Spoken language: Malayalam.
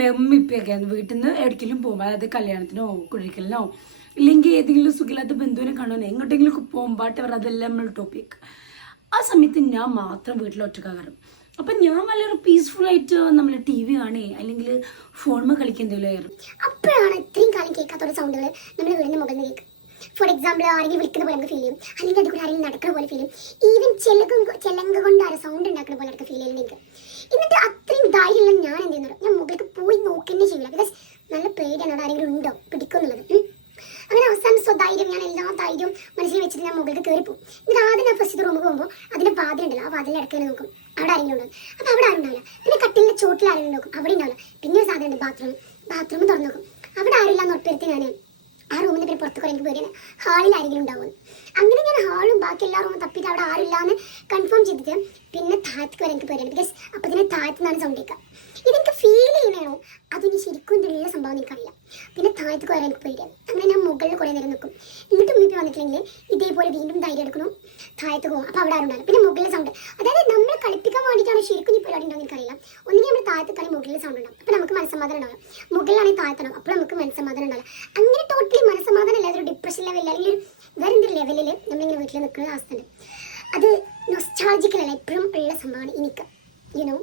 പറഞ്ഞില്ലേ ഉമ്മിപ്പൊക്കെ വീട്ടിൽ നിന്ന് എവിടേക്കെങ്കിലും പോകുമ്പോൾ, അതായത് കല്യാണത്തിനോ കുഴിക്കലിനോ ഇല്ലെങ്കിൽ ഏതെങ്കിലും സുഖമില്ലാത്ത ബന്ധുവിനെ കാണാനോ എങ്ങോട്ടെങ്കിലും പോകുമ്പോൾ അതെല്ലാം നമ്മൾ ടോപ്പിക്. ആ സമയത്ത് ഞാൻ മാത്രം വീട്ടിൽ ഒറ്റക്കാകാറും. അപ്പം ഞാൻ വളരെ പീസ്ഫുൾ ആയിട്ട് നമ്മൾ TV കാണേ അല്ലെങ്കിൽ ഫോണിൽ കളിക്കുന്നതിലായിരുന്നു. അപ്പോഴാണ് ഇത്രയും കാലം കേൾക്കാത്ത സൗണ്ടുകൾ നമ്മുടെ വീടിന്റെ മുകളിൽ കേൾക്കും. ഫോർ എക്സാമ്പിൾ, ആരെങ്കിലും വിളിക്കുന്ന പോലെ നമുക്ക് ഫീൽ ചെയ്യും, അല്ലെങ്കിൽ അതുകൂടെ ആരെങ്കിലും നടക്കുന്ന പോലെ ഫീൽ ചെയ്യും, ഈവൻ ചെല്ലങ്ക കൊണ്ട് ആരെ സൗണ്ട് ഉണ്ടാക്കുന്ന പോലെ എനിക്ക് ഫീൽ ചെയ്യുന്നുണ്ട്. എന്നിട്ട് അത്രയും ധൈര്യമുള്ള ഞാൻ എന്ത് ചെയ്യുന്നു, ഞാൻ മുകളിലേക്ക് പോയി നോക്കുന്നേ ചെയ്യില്ല. ബിക്കോസ് നല്ല പേടിയാണ് അവിടെ ആരെങ്കിലും ഉണ്ടോ പിടിക്കുന്നുള്ളത്. അങ്ങനെ അവസാനം സ്വധൈര്യം ഞാൻ എല്ലാ ധൈര്യവും മനസ്സിൽ വെച്ചിട്ട് ഞാൻ മുകളിലേക്ക് കയറിപ്പോകും. എന്നിട്ട് ആദ്യം ഞാൻ ഫസ്റ്റ് റൂമിൽ പോകുമ്പോൾ അതിന്റെ വാതിലുണ്ടല്ലോ, ആ വാതിലിന്റെ ഇടയ്ക്ക് നോക്കും അവിടെ ആരെങ്കിലും ഉണ്ടോ. അപ്പോൾ അവിടെ ആരും ഉണ്ടാവില്ല. പിന്നെ കട്ടിലിന്റെ ചോട്ടിൽ ആരെങ്കിലും നോക്കും, അവിടെ ഉണ്ടാവില്ല. പിന്നെ ഒരു സാധനം ഉണ്ട്, ബാത്റൂം തുറന്നു നോക്കും, അവിടെ ആരില്ല എന്ന് ഉറപ്പുവരുത്തി ഞാൻ ആ റൂമിന് പിന്നെ പുറത്ത് കുറേ എനിക്ക് പേടിയാണ് ഹാളിൽ ആരെങ്കിലും ഉണ്ടാവുമെന്ന്. അങ്ങനെ ഞാൻ ഹാളും ബാക്കി എല്ലാ റൂമും തപ്പിയിട്ട് അവിടെ ആരില്ല എന്ന് കൺഫേം ചെയ്തിട്ട് പിന്നെ താഴത്തേക്ക് വരെ എനിക്ക് പേടിയാണ്. ബിക്കോസ് അപ്പോൾ ഇതിനെ താഴത്തു നിന്നാണ് സൗണ്ട് കേൾക്കുക. ഇതെനിക്ക് ഫീൽ ചെയ്യണോ അതിന് ശരിക്കും ഇതിലുള്ള സംഭവം എനിക്കറിയില്ല. പിന്നെ താഴത്തേക്ക് വരെ എനിക്ക് പേടിയാണ്. അങ്ങനെ ഞാൻ മുകളിൽ കുറേ നേരം നിൽക്കും. എന്നിട്ട് ഉമ്മി വന്നിട്ടില്ലെങ്കിൽ ഇതേപോലെ വീണ്ടും ധൈര്യം എടുക്കണം, താഴത്ത് പോകും. അപ്പോൾ അവിടെ ആരുണ്ടാവില്ല. പിന്നെ മുകളിലെ സൗണ്ട്, അതായത് നമ്മളെ കളിപ്പിക്കാൻ വേണ്ടിയിട്ടാണ് ശരിക്കും ഈ പരിപാടി ഉണ്ടോ എനിക്കറിയില്ല. ഒന്നുകിൽ നമ്മൾ താഴത്തേക്കാണെങ്കിൽ മുകളിൽ സൗണ്ട് ഉണ്ടാവും, അപ്പോൾ നമുക്ക് മനസ്സമാധാനം ഉണ്ടാവും. മുകളിലാണെങ്കിൽ താഴത്തണം, അപ്പോൾ നമുക്ക് മനസ്സമാധാനം ഉണ്ടാവില്ല. അങ്ങനെ ടോട്ടലി മനസ്സമാധാനം ഇല്ലാതെ ഒരു ഡിപ്രഷൻ ലെവലിൽ അല്ലെങ്കിൽ വേറെ എന്തൊരു ലെവലിൽ നമ്മളിങ്ങനെ വീട്ടിൽ നിൽക്കുന്ന അവസ്ഥ ഉണ്ട്. അത് നൊസ്റ്റാൾജിക്കലല്ല, എപ്പോഴും ഉള്ള സംഭവമാണ് എനിക്ക്, യുനോ.